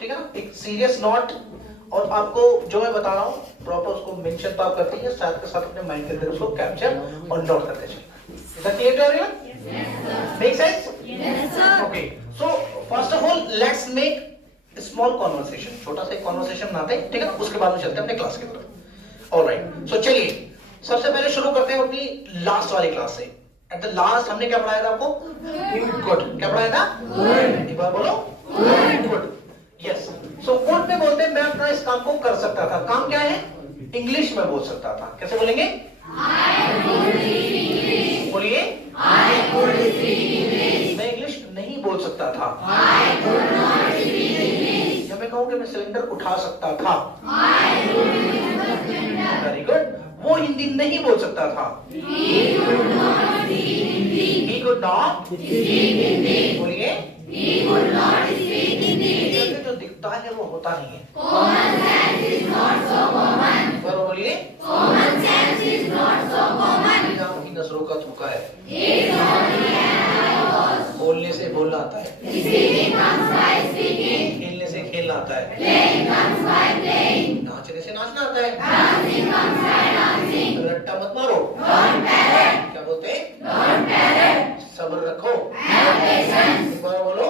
ठीक है ना, एक सीरियस नोट। और आपको जो मैं बता रहा हूँ प्रॉपर उसको मेंशन तो आप करते हैं, साथ के साथ अपने माइंड के अंदर उसको कैप्चर और नोट करते चलिए। Is that clear to everyone? Make sense? Yes sir. Okay, so first of all let's make small conversation, छोटा सा एक कॉन्वर्सेशन बनाते हैं, ठीक है ना, उसके बाद में चलते हैं अपने क्लास की तरफ। ऑलराइट, सो चलिए सबसे पहले शुरू करते हैं अपनी लास्ट वाली क्लास से। एट द लास्ट हमने क्या पढ़ाया था आपको? गुड। क्या पढ़ाया था? गुड। एक बार बोलो, गुड। यस, सो गुड में बोलते हैं मैं अपना इस काम को कर सकता था। काम क्या है? इंग्लिश में बोल सकता था। कैसे बोलेंगे? बोलिए, मैं इंग्लिश नहीं बोल सकता था। या मैं कहूँ कि मैं सिलेंडर उठा सकता था। Very good. वो हिंदी नहीं बोल सकता था। He could not बोलिए, जो दिखता है वो होता नहीं है। Common sense is not so common। बोलिए, Common sense is not so common। आपकी नजरों का धोखा है। बोलने से बोलना आता है। खेलने से खेलना आता है। नाचने से नाचना आता है। रट्टा मत मारो। क्या बोलते हैं? सब्र रखो। एक बार बोलो,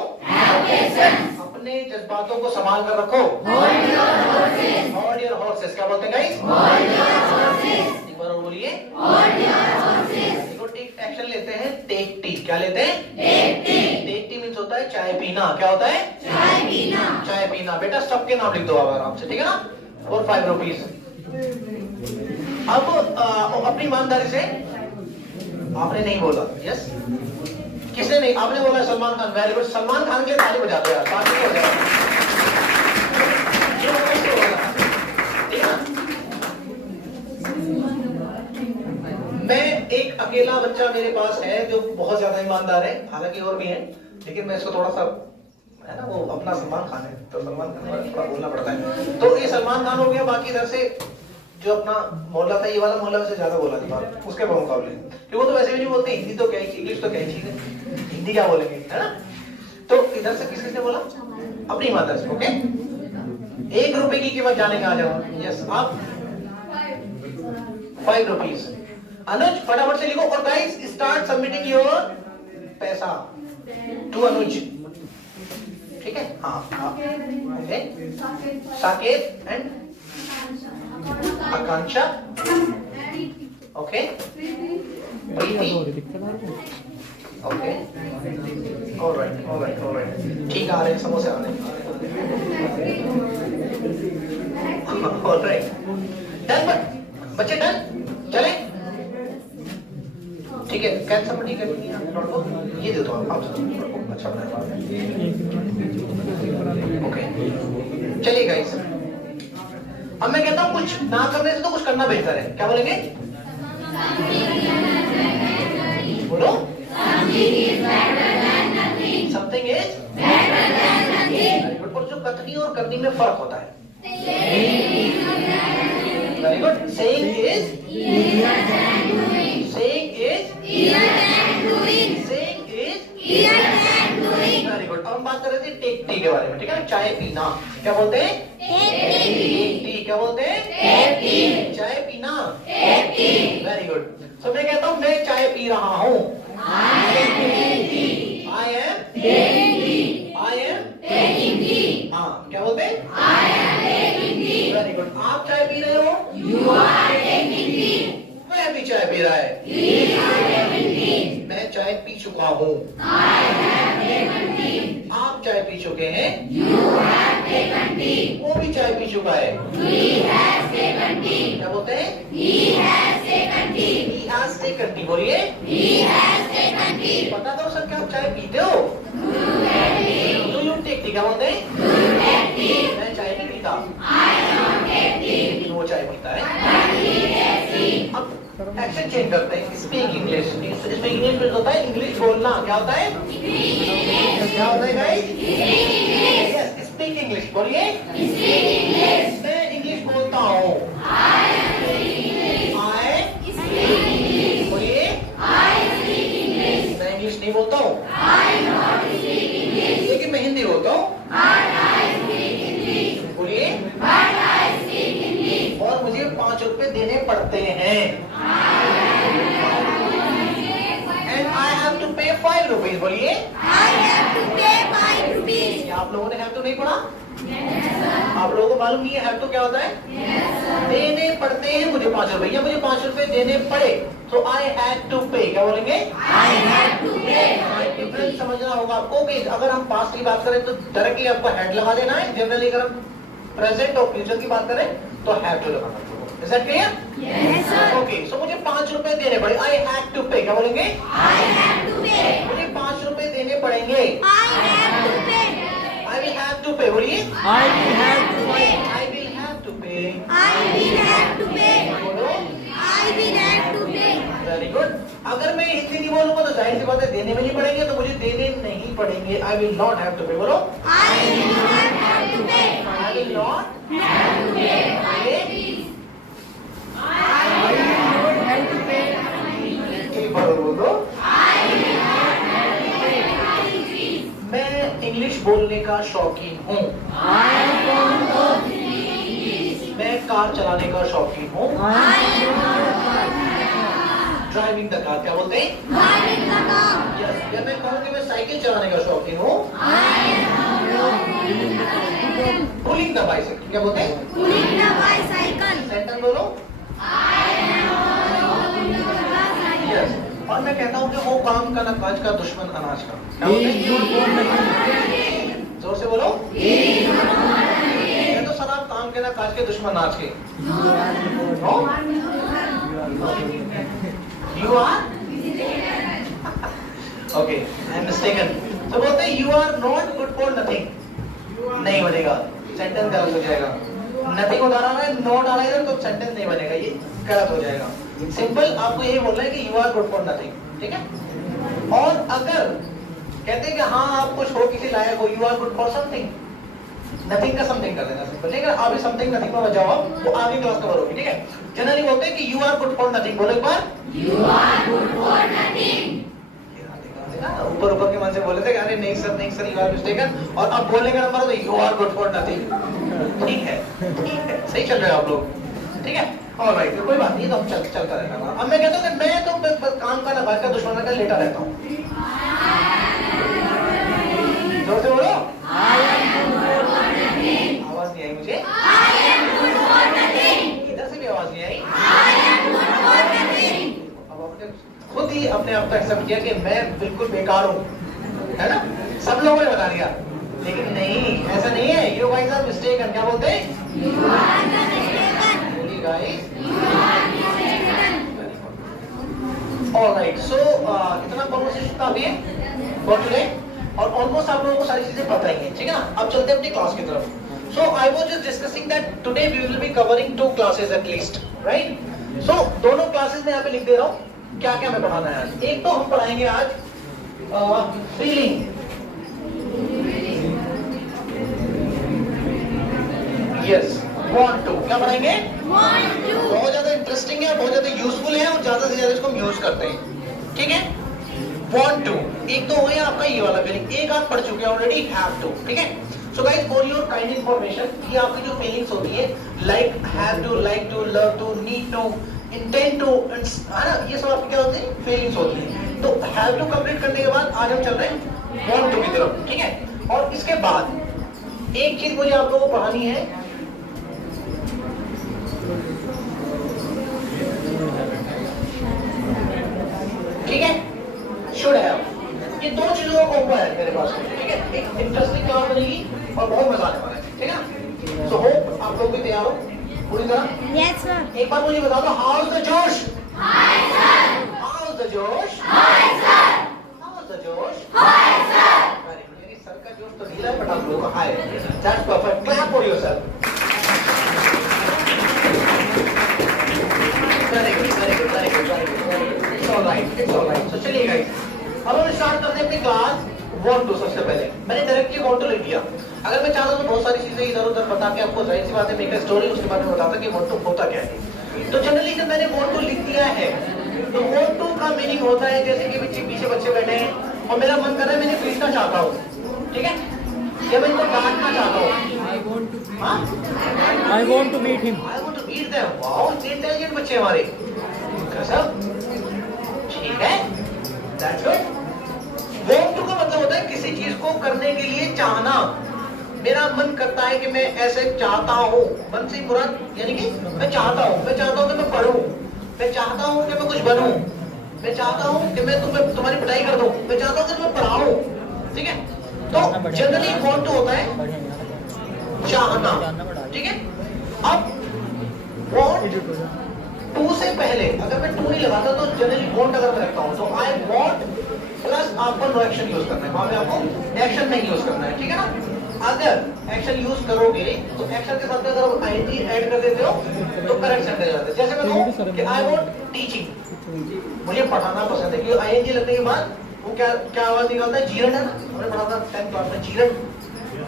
अपने जज्बातों को संभाल कर रखो। Hold your horses। क्या बोलते हैं गाइस? एक बार बोलिए। देखो टेक एक्शन लेते हैं, टेक टी। क्या लेते हैं? टेक टी मीन्स होता है चाय पीना। क्या होता है? चाय पीना। बेटा सबके नाम लिख दो आराम से, ठीक है ना, और 5 रुपीज। अब अपनी ईमानदारी से, आपने नहीं बोला, यस, किसने नहीं? आपने बोला सलमान खान। Very good. सलमान खान के लिए ताली बजा दो यार, ताली हो जाए। मैं एक अकेला बच्चा मेरे पास है जो बहुत ज्यादा ईमानदार है, हालांकि और भी है, लेकिन मैं इसको थोड़ा सा है ना, वो अपना सलमान खान है तो सलमान खान थोड़ा बोलना पड़ता है। तो ये सलमान खान हो गया। बाकी इधर से जो अपना मोहल्ला था, ये वाला मोहल्ला वैसे ज्यादा बोला था उसके मुकाबले, क्योंकि वो तो वैसे भी नहीं बोलते। हिंदी तो क्या ही, इंग्लिश तो क्या ही चीज है, हिंदी क्या बोलेंगे, है ना। तो इधर से किसने बोला? अपनी माता से। ओके, 1 रुपए की कीमत जाने का आ जाओ। यस, आप 5 रुपीज। अनुज फटाफट से लिखो और गाइस स्टार्ट सबमिटिंग योर पैसा टू अनुज, ठीक है? हाँ, okay. Saket and Akanksha, okay, Preeti, okay, alright, ठीक आ रहे हैं, समोसे आ रहे हैं, ऑलराइट, डन बच्चे, डन, चले, ठीक है। Can somebody get me notebook? ये दे दो आप नोटबुक, अच्छा बनाया। ओके, चलिए गाइस, अब मैं कहता हूँ कुछ ना करने से तो कुछ करना बेहतर है। क्या बोलेंगे? बोलो, something is better than nothing. और जो कथनी और करनी में फर्क होता है। Very good. Saying is very good. अब हम बात कर रहे थे टेक टी के बारे में, ठीक है ना, चाय पीना। क्या बोलते हैं? Take tea. क्या बोलते हैं? चाय पीना। Very good. तो मैं कहता हूँ मैं चाय पी रहा हूँ। आई एम हाँ, क्या बोलते हैं? Very good. आप चाय पी रहे हो? मैं भी चाय पी रहा है। मैं चाय पी चुका हूँ। आप चाय पी चुके हैं। वो भी चाय पी चुका है। क्या बोलते हैं? He has taken tea। बोलिए, पता करो सर क्या आप चाय पीते हो? Do you take tea? क्या बोलते हैं? मैं चाय नहीं पीता, लेकिन वो चाय पीता है। अब एक्शन चेंज करते हैं, स्पीक इंग्लिश। इसमें इंग्लिश में होता है इंग्लिश बोलना। क्या होता है? क्या होता है गाइस? Yes, speak English. बोलिए, मैं इंग्लिश बोलता हूँ। बोलिए, मैं इंग्लिश नहीं बोलता हूँ, लेकिन मैं हिंदी बोलता हूँ। I have to pay 5 rupees. आप लोगों ने हैव टू नहीं पढ़ा? आप लोगों को मालूम नहीं है हैव टू क्या होता है? देने पड़ते हैं मुझे 5 रुपए, या मुझे 5 रुपए देने पड़े तो आई हैड टू पे। क्या बोलेंगे? I have to pay. Difference समझना होगा आपको कि अगर हम पास्ट की बात करें तो डायरेक्टली आपको हैड लगा देना है। जनरली अगर हम प्रेजेंट और फ्यूचर की बात करें तो हैव टू लगाना है। Is that clear? Yes, sir. Okay, so मुझे 5 रुपए देने पड़े। I had to pay। क्या बोलेंगे? I have to pay. मुझे 5 रुपए देने पड़ेंगे। I have to pay. I will have to pay। बोलिए। I will have to pay. I will have to pay। I will have to pay. बोलो। I will have to pay. Very good। अगर मैं हिंदी नहीं बोलूंगा तो जाहिर सी बात है देने में नहीं पड़ेंगे, तो मुझे देने नहीं पड़ेंगे। I will not have to pay। बोलो। I will not have to pay. I will not Have to pay. pay। एक बार और बोल दो। मैं इंग्लिश बोलने का शौकीन हूँ। मैं कार चलाने का शौकीन हूँ। ड्राइविंग द कार क्या बोलते हैं? Driving the car. Yes, या मैं कहूँ कि मैं साइकिल चलाने का शौकीन हूँ। पुलिंग द बाइसाइकिल क्या बोलते हैं? Pulling the bicycle. सेंटेंस बोलो। Yes, और मैं कहता हूँ कि वो काम का ना काज का दुश्मन अनाज का। क्या बोलते हैं? जोर से बोलो। मैं तो सर आप काम के ना काज के दुश्मन अनाज के। No? You are? Okay, I am mistaken. तो बोलते हैं you are not good for nothing। नहीं बनेगा, सेंटेंस गलत हो जाएगा। नथिंग को डाला है, नो डाला है तो सेंटेंस नहीं बनेगा, ये गलत हो जाएगा। सिंपल आपको यही बोलना है कि you are good for nothing, ठीक है? और अगर कहते हैं कि हाँ आप कुछ हो किसी लायक हो, you are good for something, nothing का समथिंग कर देना सिंपल, ठीक है? अभी समथिंग नथिंग में बचाओ आप, वो आगे क्लास कवर होगी, ठीक है? जनरली बोलते हैं कि you are good for nothing. बोलो एक बार। You are good for nothing. ऊपर ऊपर के मन से बोले थे कि अरे नहीं सर यू आर मिस्टेकन, और अब बोलने का नंबर तो you are good for nothing. ठीक है, सही चल रहे हो आप लोग, ठीक है? ऑलराइट, कोई बात नहीं, तो हम चलता रहता। अब मैं कहता हूँ कि मैं तो काम का ना घर का दुश्मन का लेटा रहता हूँ। जोर से बोलो। आवाज नहीं आई मुझे। इधर से भी आवाज नहीं आई। अब आपने खुद ही अपने आप को एक्सेप्ट किया कि मैं बिल्कुल बेकार हूँ, है ना? सब लोगों ने बता दिया, लेकिन नहीं, ऐसा नहीं है। You guys are mistaken. क्या बोलते हैं? ऑलराइट, सो इतना कन्वर्सेशन काफी है फॉर टुडे, और ऑलमोस्ट आप लोगों को सारी चीजें पता ही है, ठीक है ना? अब चलते हैं अपनी क्लास की तरफ। So I was just discussing that today we will be covering 2 classes at least, right? So दोनों क्लासेस में यहाँ पे लिख दे रहा हूँ क्या क्या मैं पढ़ाना है आज। एक तो हम पढ़ाएंगे आज फीलिंग, यस, वांट टू। क्या पढ़ाएंगे? Want to. बहुत ज्यादा इंटरेस्टिंग है, बहुत ज्यादा यूजफुल है, और ज्यादा से ज्यादा इसको हम यूज करते हैं, ठीक है? वांट टू एक तो हो गया आपका ये वाला फीलिंग, एक आप पढ़ चुके हैं ऑलरेडी, हैव टू, ठीक है? So guys, for your kind information, ये आपकी जो फीलिंग्स होती है like, have to, like to, love to, need to, intent to, है ना? ये सब आपकी क्या होती है? फीलिंग्स होती है। तो हैव टू कंप्लीट करने के बाद आज हम चल रहे हैं वांट टू की तरफ, ठीक है? और इसके बाद एक चीज मुझे आप लोगों को पढ़ानी है, ठीक है? Should have. ये 2 चीजों का कॉम्बो है मेरे पास, ठीक है? एक इंटरेस्टिंग क्लास बनेगी और बहुत मजा आने वाला है, ठीक है? सो होप आप लोग भी तैयार हो पूरी तरह। Yes, sir. एक बार मुझे बता दो, हाउ इज द जोश? Hi, sir. How is the जोश? Hi, sir. How is the जोश? Hi, sir. मेरी सर का जोश तो ढीला है, बट आप लोगों का हाई है। That's perfect, clap for yourself. Very good, very good, very good, very good. It's alright, it's alright. So चलिए गाइस, अब हम स्टार्ट करते हैं अपनी क्लास वांट टू। सबसे पहले मैंने डायरेक्टली वांट टू लिख दिया। अगर मैं चाहता तो बहुत सारी चीजें इधर उधर बता के आपको जाहिर सी बात है मेक अ स्टोरी उसके बारे में बताता कि वांट टू होता क्या है। तो जनरली जब मैंने वांट टू लिख दिया है तो वांट टू का मीनिंग होता है जैसे कि पीछे बच्चे बैठे हैं और मेरा मन कर रहा है मैंने पीटना चाहता हूँ, ठीक है? या मैं इनको डांटना चाहता हूँ। I want to beat हाँ? I want to beat him. I want to beat them. Wow, इतने इंटेलिजेंट बच्चे हमारे। गजब। ठीक है? That's good. वांट टू का मतलब होता है किसी चीज को करने के लिए चाहना। मेरा मन करता है कि मैं ऐसे चाहता हूँ, मन से मुराद यानी कि मैं चाहता हूँ कि मैं पढूं, मैं चाहता हूँ कि मैं कुछ बनूं, मैं चाहता हूँ कि मैं तुम्हारी पढ़ाई कर दूं, मैं चाहता हूँ कि तुम्हें पढ़ाऊं। ठीक है, तो जनरली वांट टू होता है चाहना। ठीक है, अब वांट टू से पहले अगर मैं टू नहीं लगाता तो जनरली वांट अगर मैं रखता हूँ तो आई वांट प्लस आपको नो एक्शन यूज करना है, वहां पे आपको एक्शन नहीं यूज करना है। ठीक है ना, अगर एक्शन यूज करोगे तो एक्शन के साथ अगर आप आईएनजी ऐड कर देते हो तो करेक्ट सेंटेंस आ जाता है। जैसे मैं कहूं कि आई वांट टीचिंग, मुझे पढ़ाना पसंद है, क्योंकि आईएनजी लगने के बाद वो क्या आवाज निकालता है, जीरण है ना, हमने पढ़ा था 10th क्लास में जीरण।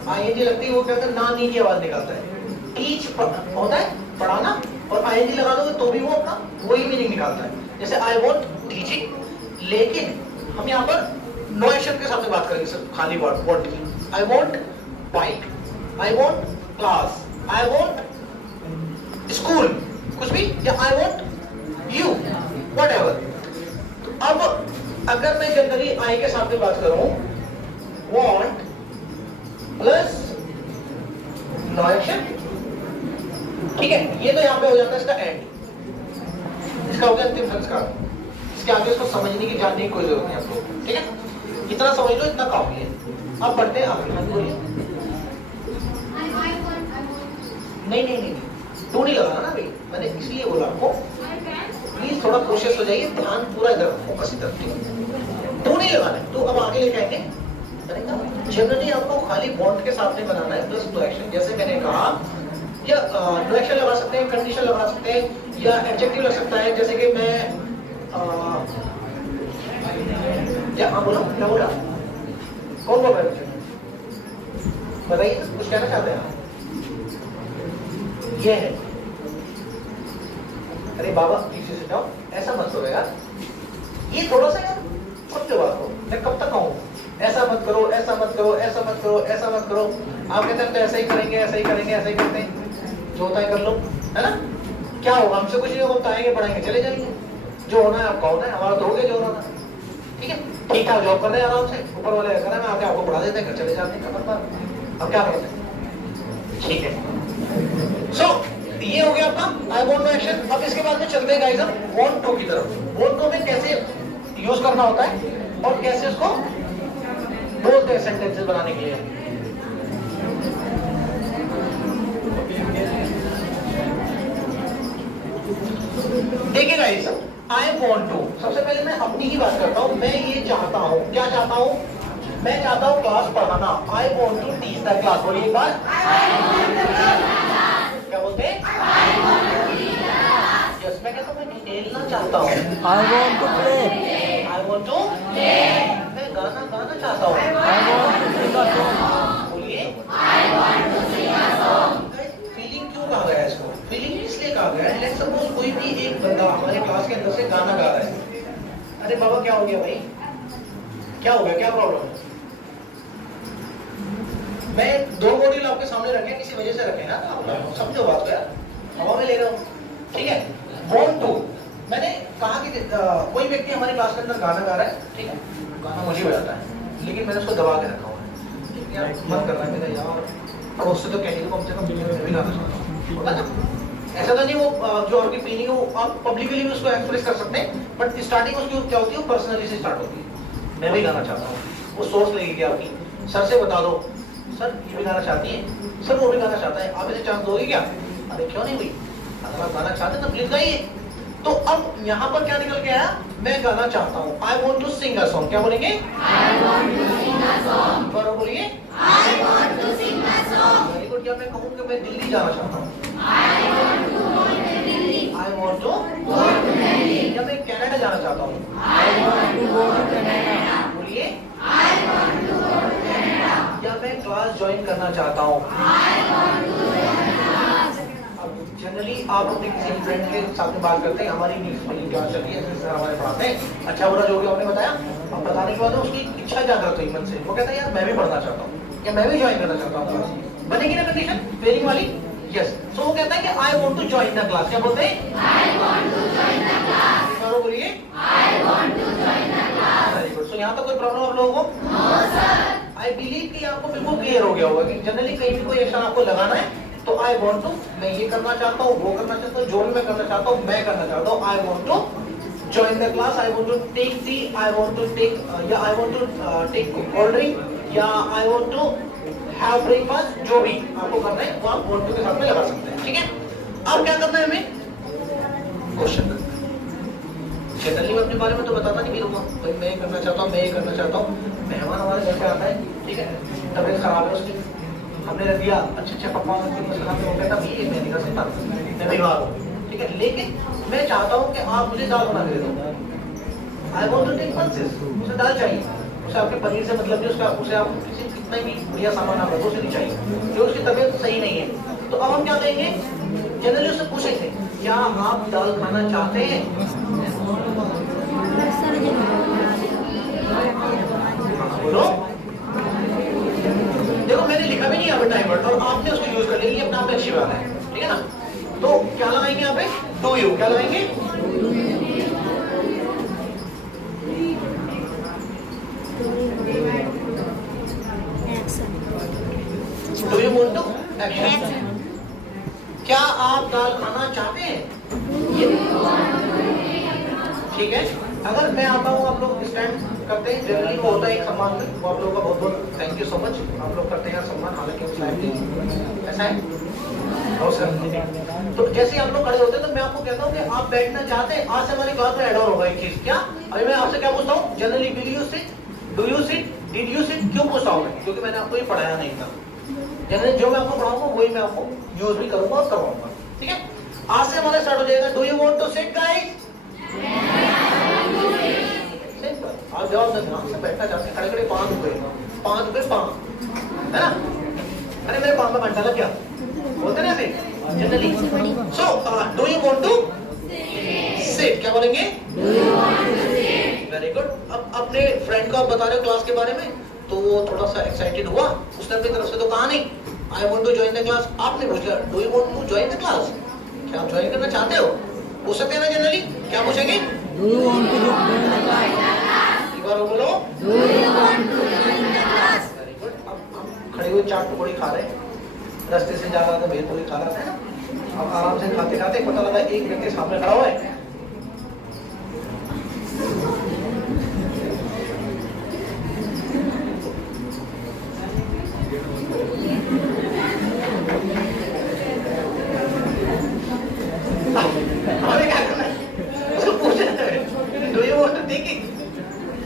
आईएनजी लगती है वो क्या करता है, ना नी की आवाज निकालता है। टीच होता है पढ़ाना, और आईएनजी लगा दोगे तो भी वो अपना वही मीनिंग निकालता है। जैसे आई वांट टीचिंग, लेकिन हम यहाँ पर नो एक्शन के साथ बात करेंगे सिर्फ खाली वर्ड वांट की। I want bike, I want class, I want school, कुछ भी, या आई वांट यू, व्हाटएवर। अब अगर मैं जनरली आई के साथ में बात करूं, वांट प्लस नो एक्शन, ठीक है, ये तो यहाँ पे हो जाता है इसका एंड, इसका हो गया अंतिम संस्कार। इसके आगे इसको समझने की जानने की कोई जरूरत नहीं आपको। ठीक है, इतना समझ लो, इतना काफी है। अब बढ़ते हैं आगे, बोलिए। नहीं, टू नहीं लगाना ना अभी, मैंने इसलिए बोला आपको, प्लीज थोड़ा कोशिश हो जाइए, ध्यान पूरा इधर फोकस इधर। टू नहीं लगाना, तो अब आगे लेके आएंगे। जनरली आपको खाली वांट के साथ में बनाना है प्लस नो एक्शन। जैसे मैंने कहा, या नो एक्शन लगा सकते हैं, कंडीशन लगा सकते हैं, या एडजेक्टिव लग सकता है। जैसे कि मैं बोला क्या बोला, कौन बोल रहा है, बताइए, कुछ कहना चाहते हैं? ये है, अरे बाबा पीछे से जाओ, ऐसा मत करो यार, ये थोड़ा सा यार समझो बात को। मैं कब तक कहूँ ऐसा मत करो, ऐसा मत करो, ऐसा मत करो, ऐसा मत करो। आप कहते हैं तो ऐसा ही करेंगे, ऐसा ही करेंगे, ऐसा ही करते हैं, जो होता है कर लो, है ना। क्या होगा, हमसे कुछ नहीं होगा, हम आएंगे पढ़ाएंगे चले जाएंगे, जो होना है आपका होना है, हमारा तो हो गया जो होना है। ठीक है, ठीक ठाक जॉब करते हैं आराम से, ऊपर वाले करें, मैं आके आपको पढ़ा देते हैं, घर चले जाते हैं, खबर पर अब क्या करते हैं। ठीक है, सो ये हो गया आपका आई वांट नो एक्शन। अब इसके बाद में चलते हैं गाइस हम वांट टू की तरफ। वांट टू में कैसे यूज करना होता है और कैसे उसको बोलते हैं सेंटेंसेस बनाने के लिए। देखिए गाइस, आई वांट टू, सबसे पहले मैं अपनी ही बात करता हूं। मैं ये चाहता हूं, क्या चाहता हूं, मैं चाहता हूं क्लास पढ़ाना। I want to teach the class. बोलिए एक बार, क्या बोलते हैं, यस, मैं कहता हूं मैं खेलना चाहता हूं। I want to play. I want to, मैं गाना गाना चाहता हूं। I want to sing a song. बोलिए, फीलिंग क्यों कहा गया है इसको, फीलिंग इसलिए कहा गया है, लेट्स सपोज कोई भी एक बंदा हमारे क्लास के अंदर से गाना गा रहा है। अरे बाबा क्या हो गया भाई, क्या हो गया, क्या प्रॉब्लम है? मैं दो मॉड्यूल आपके सामने रखे, किसी वजह से रखे ना, आप समझो बात को यार, हवा में ले रहा हूँ। ठीक है, वांट टू, मैंने कहा कि कोई व्यक्ति हमारी क्लास के अंदर गाना गा रहा है, ठीक है, गाना मुझे बजाता है, लेकिन मैंने उसको दबा के रखा हुआ है यार, मन कर रहा है मेरा यार, और उससे तो कहीं कम से कम मैं भी गाना चाहता हूँ, होता ना। ऐसा तो नहीं वो जो आपकी फीलिंग है वो आप पब्लिकली भी उसको एक्सप्रेस कर सकते हैं, बट स्टार्टिंग उसकी क्या होती है, वो पर्सनली से स्टार्ट होती है। मैं भी गाना चाहता हूँ, वो सोर्स लगेगी आपकी, सर से बता दो, सर ये भी गाना चाहती है, सर वो भी गाना चाहता है, आप इसे चांस दोगे क्या? अरे क्यों नहीं हुई, अगर आप गाना चाहते तो प्लीज गाइए। तो अब यहाँ पर क्या निकल के आया, मैं गाना चाहता हूँ, I want to sing a song. क्या बोलेंगे, I want to sing a song. बरो बोलिए, I want to sing a song. Very good. क्या मैं कहूँ कि मैं दिल्ली जाना चाहता हूँ, I want to go to Delhi. I want to Go to Delhi. या मैं कनाडा जाना चाहता हूँ, I want to go to Canada. बोलिए, I want to go to Canada. या मैं क्लास ज्वाइन करना चाहता हूँ। I want to join class. अब जनरली आप अपने किसी फ्रेंड के साथ में बात करते हैं, हमारी इंग्लिश वाली क्लास चल रही है, जिससे हमारे पढ़ाते हैं, अच्छा बुरा जो भी आपने बताया, अब बताने के बाद उसकी इच्छा जागृत हुई मन से, वो कहता है यार मैं भी पढ़ना चाहता हूँ, या मैं भी ज्वाइन करना चाहता हूँ क्लास। बनेगी ना कंडीशन फेलिंग वाली, यस। सो वो कहता है कि I want to join the class. क्या बोलते हैं, I want to join the class. बोलिए, I want to join the class. Very good. So यहाँ तक कोई प्रॉब्लम आप लोगों को? No sir. आई बिलीव कि आपको बिल्कुल क्लियर हो गया होगा कि जनरली कहीं भी कोई एक्शन आपको लगाना है तो आई वांट टू, मैं ये करना चाहता हूँ, वो करना चाहता हूँ, जो भी मैं करना चाहता हूँ, मैं करना चाहता हूँ। I want to join the class, I want to take tea, I want to take, या I want to take cold drink, या I want to have breakfast, जो भी आपको करना है वो आप वांट टू के साथ में लगा सकते हैं। ठीक है, अब क्या करना है हमें? क्वेश्चन करना है। जनरली मैं अपने बारे में तो बताता नहीं रहूंगा, भाई मैं ये करना चाहता हूँ, मैं ये करना चाहता हूँ। मेहमान हमारे घर पे आता है, ठीक है, तबीयत खराब है उसकी, हमने रख दिया अच्छे पकवान हो गया था, ये मैं नहीं कर सकता, मैं बीमार हूँ, ठीक है, लेकिन मैं चाहता हूँ कि आप मुझे दाल बना के दे दो। I want to take pulses, उसे दाल चाहिए, उसे आपके पनीर से मतलब नहीं, उसका उसे आप किसी कितना भी बढ़िया सामान आप रखो, उसे नहीं चाहिए, जो उसकी तबीयत सही नहीं है। तो अब हम क्या करेंगे? जनरली उससे पूछेंगे क्या आप दाल खाना चाहते हैं? बोलो। देखो मैंने लिखा भी नहीं यहाँ पे टाइमर, और आपने उसको यूज कर लिया, ये अपना आप अच्छी बात है, ठीक है ना? तो क्या लगाएंगे यहाँ पे? डू यू, क्या लगाएंगे? Do you want to action? क्या आप दाल खाना चाहते हैं? ठीक है, अगर मैं आता हूँ, आप लोग स्टैंड करते हैं, जनरली वो होता है एक सम्मान में, वो आप लोगों का बहुत बहुत थैंक यू सो मच, आप लोग करते हैं सम्मान, हालांकि उस लाइफ ऐसा है। और सर तो जैसे ही आप लोग खड़े होते हैं तो मैं आपको कहता हूँ कि आप बैठना चाहते हैं, आज से हमारी क्लास में ऐड ऑन होगा एक चीज। क्या? अभी मैं आपसे क्या पूछता हूँ? Generally did you sit, do you sit, did you sit, क्यों पूछता हूँ मैं? क्योंकि मैंने आपको ये पढ़ाया नहीं था। जनरली जो मैं आपको पढ़ाऊंगा वही मैं आपको यूज भी करूंगा और करवाऊंगा, ठीक है? आज से हमारा स्टार्ट हो जाएगा। Do you want to sit guys? आप जवाब देना, आपसे बैठना चाहते हैं, खड़े खड़े 5 रुपए, 5 रुपए 5, है ना? अरे मेरे 5 का घंटा लग गया, बोलते ना ऐसे generally. So do you want to sit, क्या बोलेंगे? Very good. अब अपने फ्रेंड को आप बता रहे हो क्लास के बारे में, तो वो थोड़ा सा एक्साइटेड हुआ, उसने अपनी तरफ से तो कहा नहीं I want to join the class, आपने पूछा do you want to join the class, क्या आप ज्वाइन करना चाहते हो? पूछ सकते हैं ना जनरली, क्या पूछेंगे? Do you want to join the class? एक बार बोलो। Do you want to join the class? Very good. अब खड़े हुए चाट पकौड़ी खा रहे हैं, रास्ते से जा रहा था भेल पूरी खा रहा था, अब आराम से खाते खाते पता लगा एक व्यक्ति सामने खड़ा हुआ है।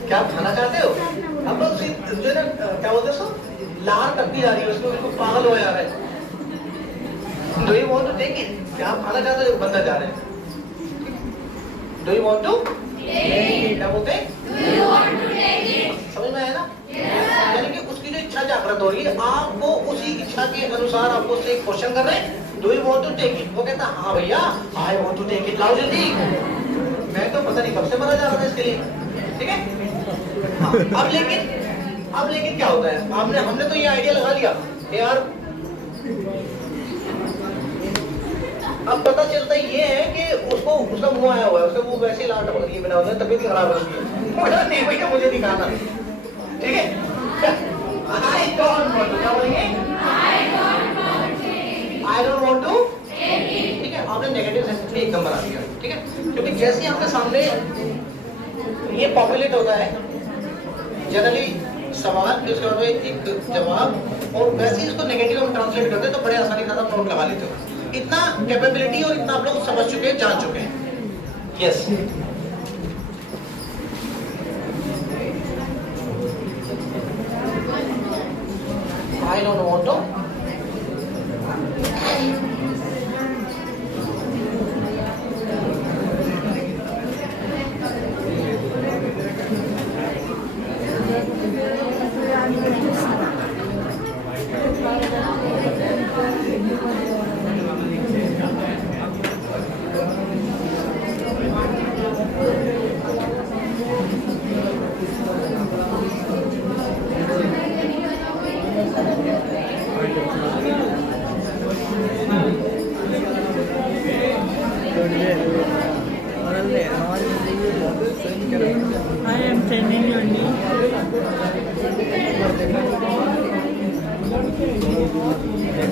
क्या आप खाना चाहते हो? हम लोग जो है ना क्या बोलते हैं उसको, लार टपकी जा रही है उसको, बिल्कुल पागल हो जा रहा है। Do you want to take it? क्या आप खाना चाहते हो? बंदा जा रहे हैं। डू यू वांट टू क्या बोलते हैं? समझ में आया ना? यानी कि उसकी जो इच्छा जागृत हो रही है, आपको उसी इच्छा के अनुसार आपको उससे एक क्वेश्चन कर रहे हैं, do you want to take it? वो कहता है हाँ भैया I want to take it, लाओ जल्दी। मैं तो पता नहीं कब से मरा जा रहा था इसके लिए, ठीक है? हाँ, अब लेकिन क्या होता है? हमने तो ये आइडिया लगा लिया यार, अब पता चलता ये है कि उसको उसका मुंह आया हुआ है, उसका मुंह वैसे लाल टपक रही है, बिना वजह तबीयत खराब है उसकी, बोला नहीं भैया मुझे नहीं खाना, ठीक है? आई डोंट वांट टू, क्या बोलेंगे? आई डोंट वांट टू, ठीक है? आपने नेगेटिव सेंस में एकदम बना दिया, ठीक है? क्योंकि जैसे ही आपके सामने ये पॉपुलेट होता है जनरली सवाल, फिर उसके बाद एक जवाब, और वैसे ही इसको नेगेटिव हम ट्रांसलेट करते हैं तो बड़े आसानी के साथ आप नोट लगा लेते हो। इतना कैपेबिलिटी और इतना आप लोग समझ चुके हैं, जान चुके हैं। Yes, I don't want to,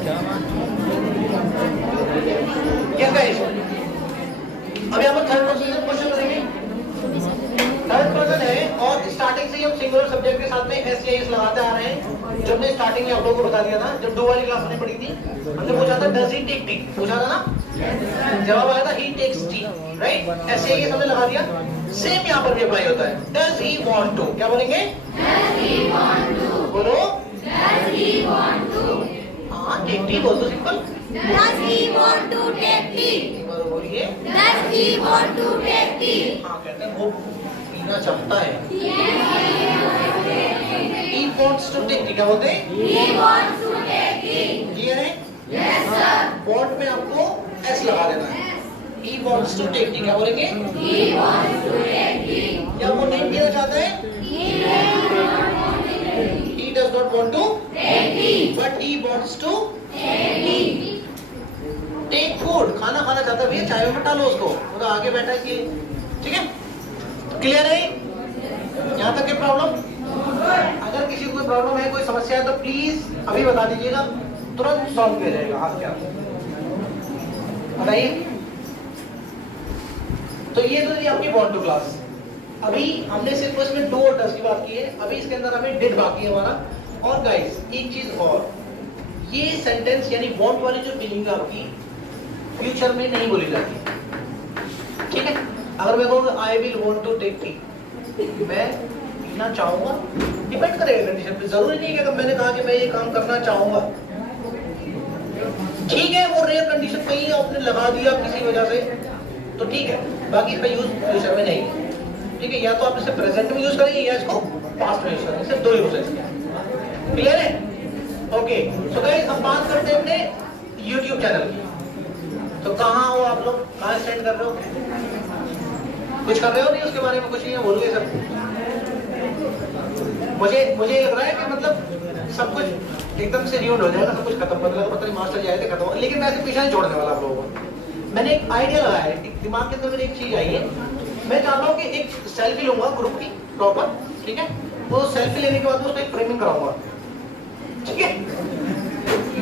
Yes guys, अभी हम थर्ड पर्सन से क्वेश्चन करेंगे। थर्ड पर्सन है और स्टार्टिंग से ही हम सिंगुलर सब्जेक्ट के साथ में एस या एस लगाते आ रहे हैं। जब हमने स्टार्टिंग में आप लोगों को बता दिया था, जब डू वाली क्लास में पढ़ी थी, हमने पूछा था डज ही टेक टी, पूछा था ना, जवाब आया था ही टेक्स टी, राइट? एस या एस हमने लगा दिया। सेम यहाँ पर भी अप्लाई होता है। डज ही वांट टू, क्या बोलेंगे? बोलो। हाँ, टेक टी बोल दो, simple. Does he want to take tea? बोलिए। Does he want to take tea? हाँ, कहते हैं वो पीना चाहता है। He wants to take tea, क्या बोलते हैं? He wants to take tea. Clear है? Yes, sir. want में आपको s लगा देना है। He wants to take tea, क्या बोलेंगे? He wants to take tea. क्या वो नहीं पीना चाहता है? He does not want to Take tea. but he wants to Take tea. Take food, खाना खाना चाहता है भैया, चाय में डालो उसको, वो तो आगे बैठा है कि, ठीक है? क्लियर है? यहाँ तक की प्रॉब्लम? अगर किसी को कोई प्रॉब्लम है, कोई समस्या है तो प्लीज अभी बता दीजिएगा, तुरंत सॉल्व किया जाएगा। हाथ क्या बताइए। तो ये तो थी आपकी बॉन्ड टू क्लास। अभी हमने सिर्फ इसमें डू और डज की बात की है, अभी इसके अंदर हमें डिड बाकी है हमारा। और गाइस एक चीज और, ये सेंटेंस यानी वांट वाली जो फीलिंग है आपकी फ्यूचर में नहीं बोली जाती, ठीक है? अगर मैं कहूँ I will want to take tea, मैं पीना चाहूंगा, डिपेंड करेगा कंडीशन पे। जरूरी नहीं है कि अगर मैंने कहा कि मैं ये काम करना चाहूंगा, ठीक है, वो रेयर कंडीशन पे ही आपने लगा दिया किसी वजह से तो ठीक है, बाकी इसका यूज फ्यूचर में नहीं है, ठीक है? या तो आप इसे प्रेजेंट में यूज करेंगे या इसको पास्ट में यूज करेंगे, सिर्फ दो यूज है इसके। क्लियर है? ओके, सो गाइस हम बात करते हैं अपने YouTube चैनल की। तो कहाँ हो आप लोग, कहाँ स्टैंड कर रहे हो, कुछ कर रहे हो? नहीं, उसके बारे में कुछ नहीं है, भूल गए सब। मुझे लग रहा है कि मतलब सब कुछ एकदम से रियूंड हो जाएगा, सब कुछ खत्म, मतलब पता नहीं मास्टर जाए थे खत्म हो, लेकिन मैं ऐसे पीछे नहीं छोड़ने वाला आप लोगों को। मैंने एक आइडिया लगाया है, दिमाग के अंदर मेरी एक चीज आई है, मैं चाहता हूँ कि एक सेल्फी लूंगा ग्रुप की प्रॉपर, ठीक है? वो सेल्फी लेने के बाद उसको एक फ्रेमिंग कराऊंगा, ठीक है?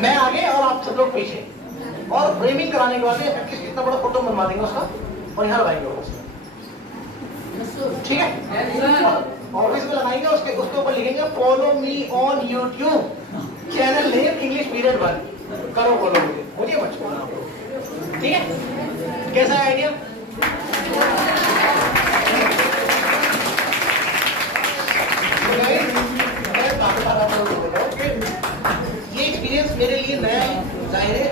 मैं आगे और आप सब लोग पीछे, और फ्रेमिंग कराने के बाद एटलीस्ट इतना बड़ा फोटो बनवा देंगे उसका और यहाँ लगाएंगे उसको, ठीक है? ऑफिस में लगाएंगे, उसके ऊपर लिखेंगे follow me on YouTube channel name English period 1, करो फॉलो मुझे मत छोड़ना आप लोग, ठीक है? कैसा है आइडिया? ये एक्सपीरियंस मेरे लिए नया है, जाहिर है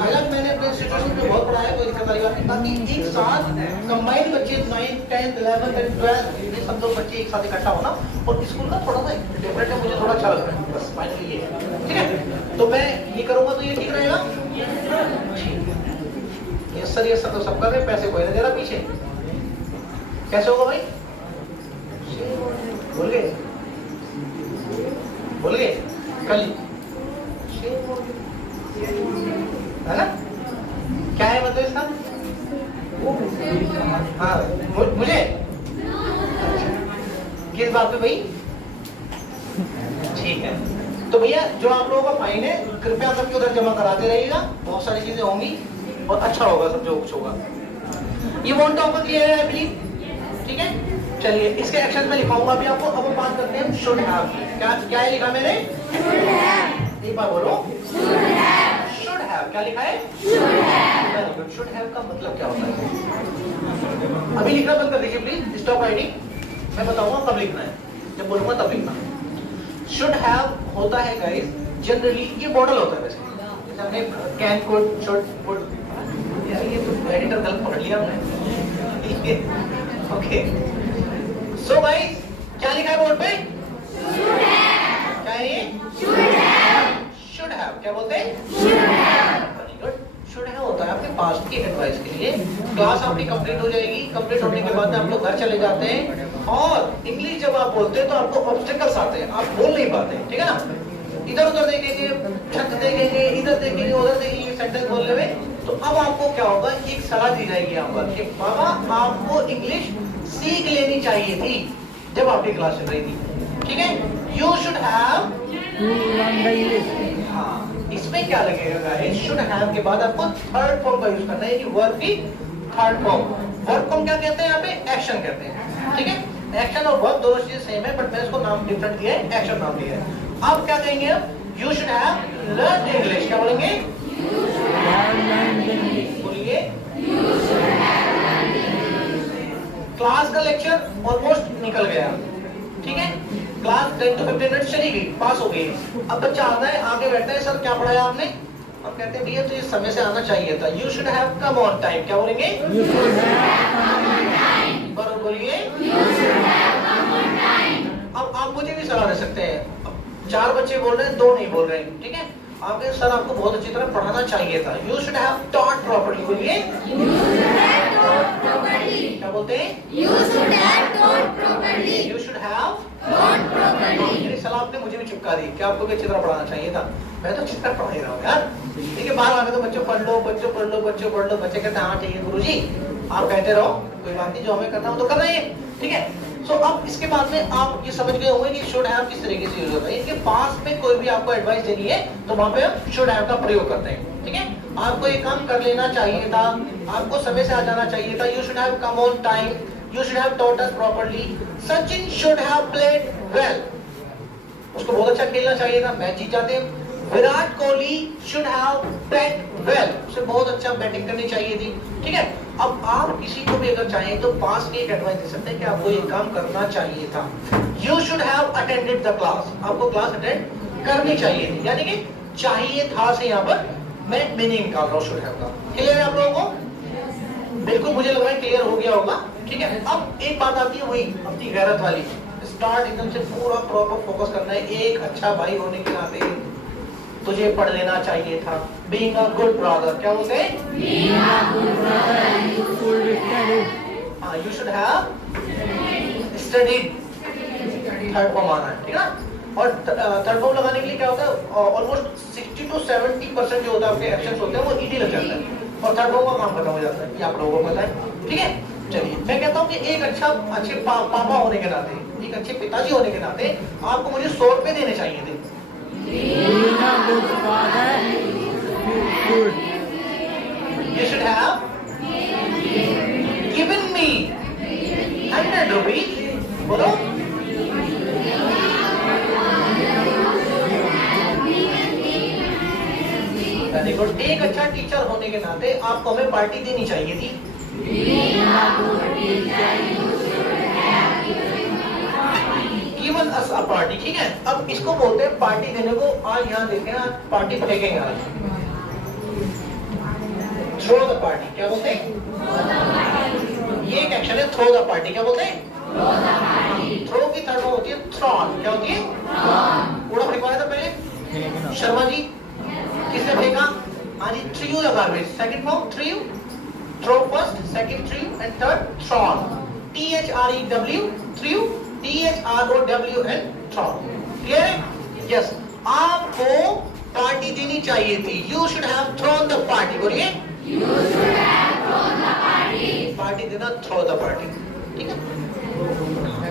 अलग, मैंने अपने इंस्टीट्यूशन में बहुत पढ़ा है, कोई दिक्कत वाली बात नहीं, ताकि एक साथ कंबाइंड बच्चे 9th 10th 11th and 12th ये सब लोग बच्चे एक साथ इकट्ठा होना, और स्कूल का थोड़ा सा डिफरेंट है, मुझे थोड़ा अच्छा लग रहा है, बस फाइनली ये है, ठीक है? तो मैं ये करूंगा तो ये ठीक रहेगा? यस सर तो सब कर रहे, पैसे कोई नहीं दे रहा पीछे, कैसे होगा भाई? बोल गए कल है ना? क्या है मतलब इसका? हाँ, मुझे किस बात पे भाई? ठीक है, तो भैया जो आप लोगों का फाइन है कृपया सबके उधर जमा कराते रहिएगा, बहुत सारी चीजें होंगी और अच्छा होगा सब जो कुछ होगा। ये वांट टू आपको क्लियर है आई बिलीव, ठीक है? चलिए इसके एक्शन में लिखाऊंगा अभी आपको। अब हम बात करते हैं शुड हैव की। क्या है लिखा मैंने? एक बार बोलो, शुड हैव। क्या लिखा है? शुड हैव का मतलब क्या होता है? अभी लिखना बंद कर दीजिए प्लीज, स्टॉप राइटिंग। मैं बताऊंगा कब लिखना है, जब बोलूंगा तब लिखना। शुड हैव होता है गाइस जनरली, ये मॉडल होता है वैसे, जैसे हमने कैन कुड शुड वुड, यार ये तो एडिटर गलत पकड़ लिया हमने। ओके सो गाइस क्या लिखा है बोर्ड पे? क्या है ये? Should have. क्या बोलते हैं? Very good. शुड हैव होता है आपके पास्ट की एडवाइस के लिए। क्लास आपकी कंप्लीट हो जाएगी, कंप्लीट होने के बाद आप लोग घर चले जाते हैं और इंग्लिश जब आप बोलते हैं तो आपको ऑब्स्टेकल्स आते हैं, आप बोल नहीं पाते, ठीक है ना? इधर उधर देखेंगे, छत देखेंगे, इधर देखेंगे, उधर देखेंगे, सेंटेंस बोलने में। तो अब आपको क्या होगा, एक सलाह दी जाएगी यहाँ पर कि बाबा आपको इंग्लिश सीख लेनी चाहिए थी जब आपकी क्लास चल रही थी, ठीक है? यू शुड हैव, हाँ, इस इसमें क्या लगेगा गाइस, शुड हैव के बाद आपको थर्ड फॉर्म का यूज करना है, कि वर्ब की थर्ड फॉर्म। वर्ब को हम क्या कहते हैं यहाँ पे, एक्शन कहते हैं, ठीक है। एक्शन और वर्ब दोनों चीजें सेम है, बट मैंने इसको नाम डिफरेंट दिया है, एक्शन नाम दिया है। अब क्या कहेंगे हम, you should have learn English, क्या बोलेंगे, बोलिए। क्लास का लेक्चर ऑलमोस्ट निकल गया, ठीक है, क्लास 10 to 15 मिनट चली गई, पास हो गई। अब बच्चा आता है, आगे बैठता है, सर क्या पढ़ाया आपने, अब कहते हैं भैया तो ये समय से आना चाहिए था, you should have come on time, क्या बोलेंगे, You should have come on time. बराबर बोलिए। अब आप मुझे भी सलाह दे सकते हैं, अब 4 बच्चे बोल रहे हैं, 2 नहीं बोल रहे हैं, ठीक है, आप कहें सर आपको बहुत अच्छी तरह पढ़ाना चाहिए था, you should have taught properly, बोलिए। क्या बोलते हैं, You should have taught properly. You should have, Taught properly. मेरी सलाह आपने मुझे भी चिपका दी, क्या आपको भी अच्छी तरह पढ़ाना चाहिए था, मैं तो अच्छी तरह पढ़ा ही रहा हूँ यार, ठीक है। बाहर आके तो बच्चों पढ़ लो, बच्चों पढ़ लो, बच्चों पढ़ लो, बच्चे कहते हैं हाँ ठीक है गुरुजी, आप कहते रहो, कोई बात नहीं, जो हमें करना है वो तो करना ही है, ठीक है। सो अब इसके बाद में आप ये समझ गए होंगे कि शुड हैव किस तरीके से यूज होता है। इनके पास में कोई भी आपको एडवाइस देनी है तो वहां पे हम शुड हैव का प्रयोग करते हैं, ठीक है। आपको ये काम कर लेना चाहिए था, आपको समय से आ जाना चाहिए था, you should have come on time, you should have taught us properly, Sachin should have played well, उसको बहुत अच्छा खेलना चाहिए था, मैच जीत जाते। Virat Kohli should have bat well, उसे बहुत अच्छा बैटिंग करनी चाहिए थी, ठीक है। अब आप किसी को भी अगर चाहें तो पास की एक एडवाइस दे सकते हैं कि आपको ये काम करना चाहिए था, you should have attended the class, आपको क्लास अटेंड करनी चाहिए थी, यानी कि चाहिए था से यहाँ पर मैं मीनिंग निकाल रहा हूँ शुड हैव का। क्लियर है आप लोगों को, बिल्कुल मुझे लग रहा है क्लियर हो गया होगा, ठीक है। अब एक बात आती है वही अपनी गैरत वाली, स्टार्ट एकदम से पूरा प्रॉपर फोकस करना है, एक अच्छा भाई होने के नाते तुझे पढ़ लेना चाहिए था, बीइंग अ गुड ब्रदर, क्या बोलते हैं, Being a good brother, you should be studied. You should have studied, third form आना है, ठीक है ना। और थर्ड फॉर्म लगाने के लिए क्या होता है, ऑलमोस्ट 60 to 70% जो होता है आपके एक्शंस होते हैं वो ईडी लग जाता है और थर्ड फॉर्म का काम खत्म हो जाता है, ये आप लोगों को पता है, ठीक है। चलिए मैं कहता हूँ कि एक अच्छे पापा होने के नाते, एक अच्छे पिताजी होने के नाते आपको मुझे 100 रुपए देने चाहिए थे। Being a good father, you should. You should have given me 100 rupees. बोलो। Very good. एक अच्छा टीचर होने के नाते आपको हमें पार्टी देनी चाहिए थी। Given us a party, ठीक है। अब इसको बोलते हैं पार्टी देने को। आज यहाँ देखें, आज पार्टी फेंकेंगे आज। थ्रो द पार्टी, क्या बोलते हैं? ये एक एक्शन है, थ्रो द पार्टी, क्या बोलते हैं? थ्रो की थर्ड फॉर्म होती है थ्रॉन, क्या होती है? कूड़ा फेंकवाया था पहले शर्मा जी, किसने फेंका? हाँ जी, threw the garbage, second form threw, throw first, second threw and third thrown, THREW, threw, THROWN, thrown. Clear है? यस। आपको पार्टी देनी चाहिए थी। You should have thrown the party, बोलिए। पार्टी देना, थ्रो द पार्टी, ठीक है।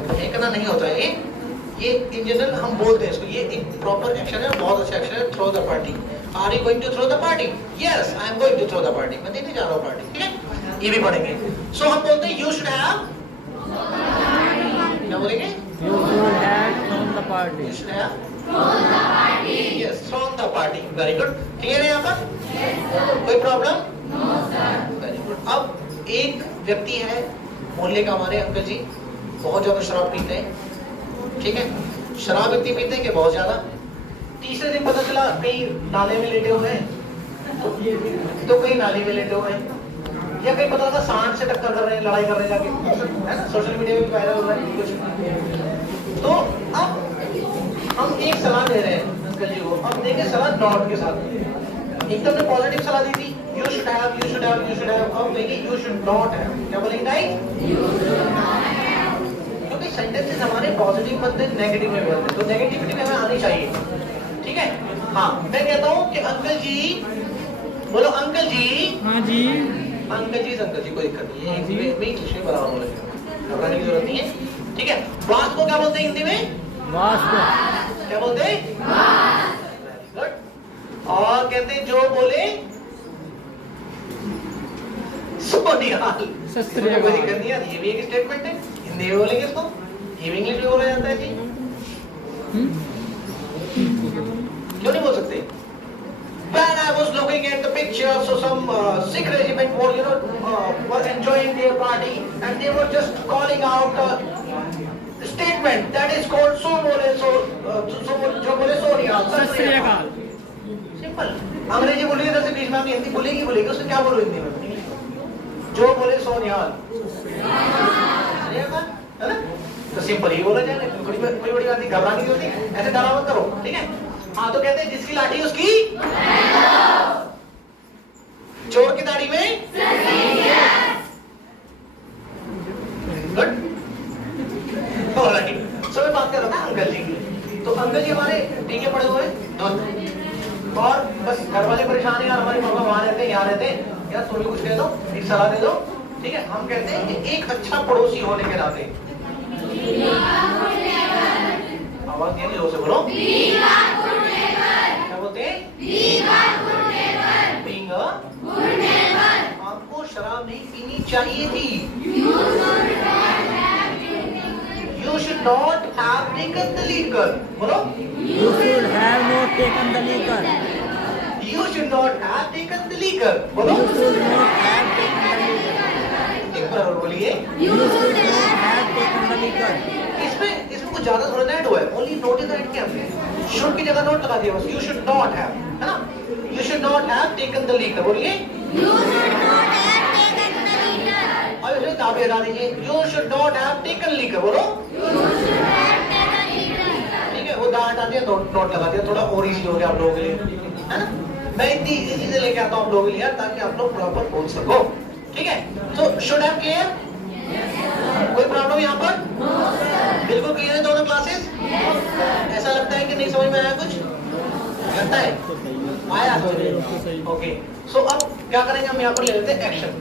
फेंकना नहीं होता है ये इन जनरल हम बोलते हैं इसको, ये एक प्रॉपर एक्शन है, बहुत अच्छा एक्शन है, throw the party. Are you going to throw the party? Yes, I am going to throw the party. मैं देने जा रहा हूँ पार्टी, ठीक है। ये भी पढ़ेंगे। सो हम बोलते हैं यू शुड हैव, क्या बोलेंगे? You should have thrown the party. You should have yes, thrown the party. Very good. Clear है यहाँ पर? कोई प्रॉब्लम? Very good. अब एक व्यक्ति है मोहल्ले का, हमारे अंकल जी बहुत ज्यादा शराब पीते हैं, ठीक है। शराब इतनी पीते हैं कि बहुत ज्यादा। तीसरे दिन पता चला कहीं नाले में लेटे हुए हैं, तो कहीं नाले में लेटे हुए हैं, या कहीं पता था सांड से टक्कर कर रहे हैं, लड़ाई कर रहे हैं जाके, है ना, सोशल मीडिया में वायरल हो रहा है कुछ। तो अब हम एक सलाह दे रहे हैं अंकल जी को, अब देंगे सलाह नॉट के साथ। एक तो हमने पॉजिटिव सलाह दी थी, you should have, you should have, you should have. अब देंगे यू शुड नॉट हैव, क्या बोलेंगे गाइस? क्योंकि सेंटेंसेस हमारे पॉजिटिव बनते हैं, नेगेटिव में बनते हैं, तो नेगेटिविटी में हमें आनी चाहिए, ठीक है। हाँ, मैं कहता हूँ कि अंकल जी, बोलो अंकल जी। हाँ जी। अंकल जी, अंकल जी, कोई दिक्कत नहीं है, हिंदी में इंग्लिश में बराबर होना चाहिए, घबराने की जरूरत नहीं है, ठीक है। वास को क्या बोलते हैं हिंदी में? वास्प। क्या बोलते हैं? Very good. और कहते हैं जो बोले सोनिहाल। सत श्री अकाल। कोई दिक्कत नहीं यार, ये भी एक स्टेटमेंट है, हिंदी में बोलेंगे इसको, ये भी इंग्लिश में बोला जाता है जी, क्यों नहीं बोल सकते? When I was looking at the picture, so some Sikh regiment were, were enjoying their party, and they were just calling out a statement that is called "So bole so, जो बोले सोनिहाल"। सत श्री अकाल। सिंपल। अंग्रेजी बोलिए तो बीच में आप हिंदी बोलेगी उससे क्या बोलो हिंदी में? जो बोले सोनिहाल, है ना? तो सिंपल ही बोला जाए, कोई बड़ी बात नहीं, घबराने की जरूरत नहीं, ऐसे डरा मत करो, ठीक है? हाँ, तो कहते हैं जिसकी लाठी उसकी चोर की दाढ़ी में गुड। ऑलराइट, सो मैं बात कर रहा था अंकल जी की। तो अंकल जी हमारे टीके पड़े हुए हैं और बस घर वाले परेशान है यार, हमारे पापा वहां रहते हैं, यहाँ रहते हैं, यार तुम भी कुछ कह दो, एक सलाह दे दो, ठीक है? हम कहते हैं कि एक अच्छा पड़ोसी होने के नाते, आवाज नहीं जोर से बोलो, क्या बोलते हैं? Being a good neighbor। आपको शराब नहीं पीनी चाहिए थी। You should not have taken the liquor। बोलो। You should have not taken the liquor। You should not have taken the liquor। बोलो। You should not have taken the liquor। एक बार और बोलिए। You should not have taken the liquor। इसमें कुछ ज्यादा थोड़ा add हुआ है, ओनली नोट इज ऐड किया हमने, शुड की जगह नोट लगा दिया बस। यू शुड नॉट हैव, है ना? You should not have taken the liquor. बोलिए। You should not have taken the liquor। अब इसमें दाबे हटा दीजिए। You should not have taken liquor. बोलो। You should have taken liquor। ठीक है, वो दा हटा दिया, नोट लगा दिया, थोड़ा और इजी हो गया आप लोगों के लिए, है ना? मैं इतनी इजी चीजें लेके आता हूँ आप लोगों के लिए ताकि आप लोग प्रॉपर बोल सको, ठीक है? तो शुड हैव क्लियर? कोई प्रॉब्लम यहाँ पर? बिल्कुल क्लियर है दोनों क्लासेस? ऐसा लगता है कि नहीं समझ में आया कुछ? लगता है आया? ओके, सो अब क्या करेंगे हम यहाँ पर ले लेते हैं एक्शन।